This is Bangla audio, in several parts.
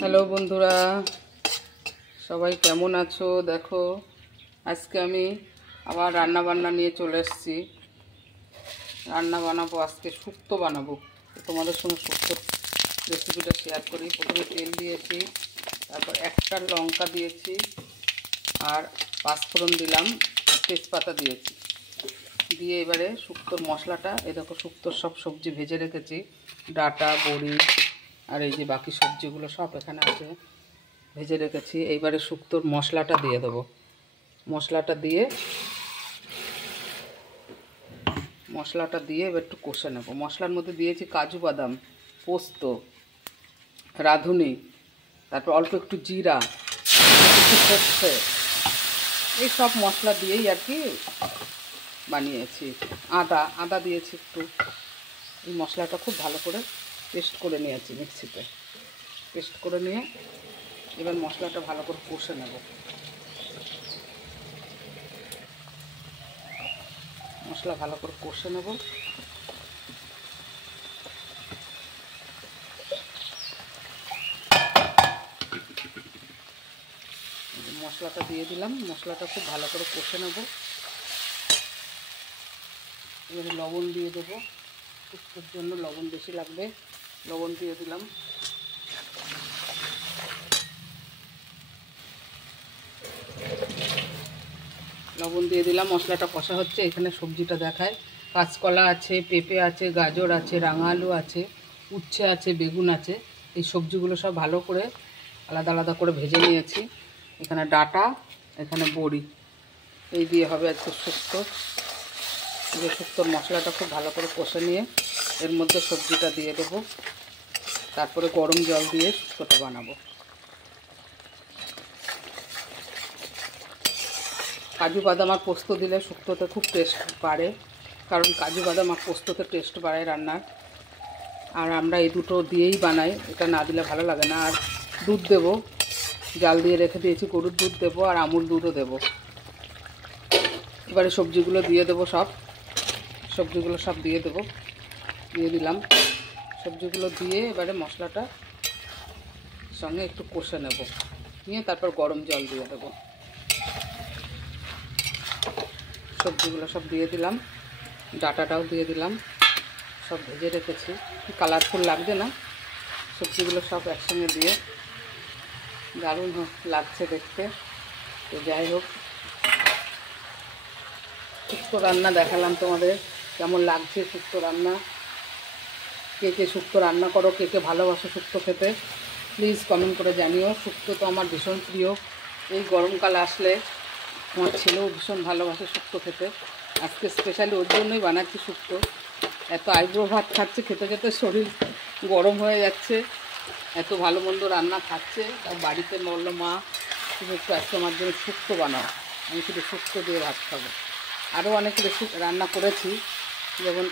হ্যালো বন্ধুরা, সবাই কেমন আছো? দেখো, আজকে আমি আবার রান্না বান্না নিয়ে চলে এসেছি। রান্না বানাবো, আজকে শুক্তো বানাবো। তোমাদের সঙ্গে শুক্তোর রেসিপিটা শেয়ার করি। প্রথমে তেল দিয়েছি, তারপর একটা লঙ্কা দিয়েছি, আর পাঁচফোড়ন দিলাম, আর তেজপাতা দিয়েছি। দিয়ে এবারে শুক্তোর মশলাটা, এই দেখো শুক্তোর সব সবজি ভেজে রেখেছি, ডাঁটা, বড়ি আর এই যে বাকি সবজিগুলো সব এখানে আছে, ভেজে রেখেছি। এইবারে শুক্তোর মশলাটা দিয়ে দেবো। মশলাটা দিয়ে এবার একটু কষে নেব। মশলার মধ্যে দিয়েছি কাজু বাদাম, পোস্ত, রাঁধুনি, তারপর অল্প একটু জিরা, একটু সর্ষে, এই সব মশলা দিয়েই আর কি বানিয়েছি। আদা দিয়েছি একটু। এই মশলাটা খুব ভালো করে পেস্ট করে নিয়েছি, মিক্সিতে পেস্ট করে নিয়ে এবার মশলাটা ভালো করে কষে নেব। মশলা ভালো করে কষে নেব। মশলাটা দিয়ে দিলাম, মশলাটা খুব ভালো করে কষে নেব। এবারে লবণ দিয়ে দেবো, শুক্তোর জন্য লবণ বেশি লাগবে, লবণ দিয়ে দিলাম। লবণ দিয়ে দিলাম, মশলাটা কষা হচ্ছে। এখানে সবজিটা দেখায়, কাঁচকলা আছে, পেঁপে আছে, গাজর আছে, রাঙা আলু আছে, উচ্ছে আছে, বেগুন আছে। এই সবজিগুলো সব ভালো করে আলাদা আলাদা করে ভেজে নিয়েছি। এখানে ডাঁটা, এখানে বড়ি, এই দিয়ে হবে আজকে শুক্তো। যে শুক্তোর মশলাটা খুব ভালো করে কষে নিয়ে এর মধ্যে সবজিটা দিয়ে দেবো, তারপরে গরম জল দিয়ে শুক্তোটা বানাবো। কাজু বাদাম আর পোস্ত দিলে শুক্তোতে খুব টেস্ট বাড়ে, কারণ কাজু বাদাম আর পোস্ততে টেস্ট বাড়ায় রান্নার। আর আমরা এই দুটো দিয়েই বানাই, এটা না দিলে ভালো লাগে না। আর দুধ দেবো, জাল দিয়ে রেখে দিয়েছি, গরুর দুধ দেবো আর আমুল দুধও দেবো। এবারে সবজিগুলো দিয়ে দেবো, সবজিগুলো সব দিয়ে দেবো। দিয়ে দিলাম সবজিগুলো দিয়ে এবারে মশলাটা সঙ্গে একটু কষে নেব, নিয়ে তারপর গরম জল দিয়ে দেবো। সবজিগুলো সব দিয়ে দিলাম, ডাঁটাটাও দিয়ে দিলাম, সব ভেজে রেখেছি। কালারফুল লাগছে না? সবজিগুলো সব একসঙ্গে দিয়ে দারুণ লাগছে দেখতে। তো যাই হোক, শুক্তো রান্না দেখালাম তোমাদের, কেমন লাগছে শুক্তো রান্না। কে কে শুক্তো রান্না করো, কে কে ভালোবাসো শুক্তো খেতে, প্লিজ কমেন্ট করে জানিও। শুক্তো তো আমার ভীষণ প্রিয়। এই গরমকাল আসলে আমার ছেলেও ভীষণ ভালোবাসে শুক্তো খেতে। আজকে স্পেশালি ওর জন্যই বানাচ্ছি শুক্তো। এত আইব্রো ভাত খাচ্ছে, খেতে খেতে শরীর গরম হয়ে যাচ্ছে। এত ভালো মন্দ রান্না খাচ্ছে, তার বাড়িতে বললো, মা তুমি একটু আজকে আমার জন্য শুক্তো বানাও, আমি শুধু শুক্তো দিয়ে ভাত খাবো। আরও অনেক রান্না করেছি, যেমন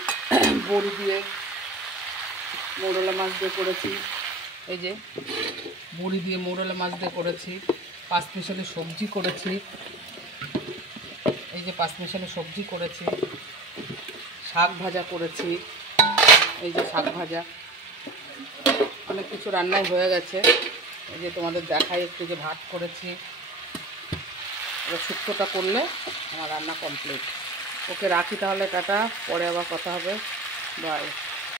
বড়ি দিয়ে, মৌরলা মাছ দিয়ে করেছি, এই যে বড়ি দিয়ে মৌরলা মাছ দিয়ে করেছি, পাঁচমিশালি সবজি করেছি, এই যে পাঁচমিশালি সবজি করেছি, শাক ভাজা করেছি, এই যে শাক ভাজা, অনেক কিছু রান্নাই হয়ে গেছে। এই যে তোমাদের দেখাই একটু, যে ভাত করেছি। এবার শুক্তোটা করলে আমার রান্না কমপ্লিট। ওকে রাখি তাহলে, টাটা, পরে আবার কথা হবে, বাই।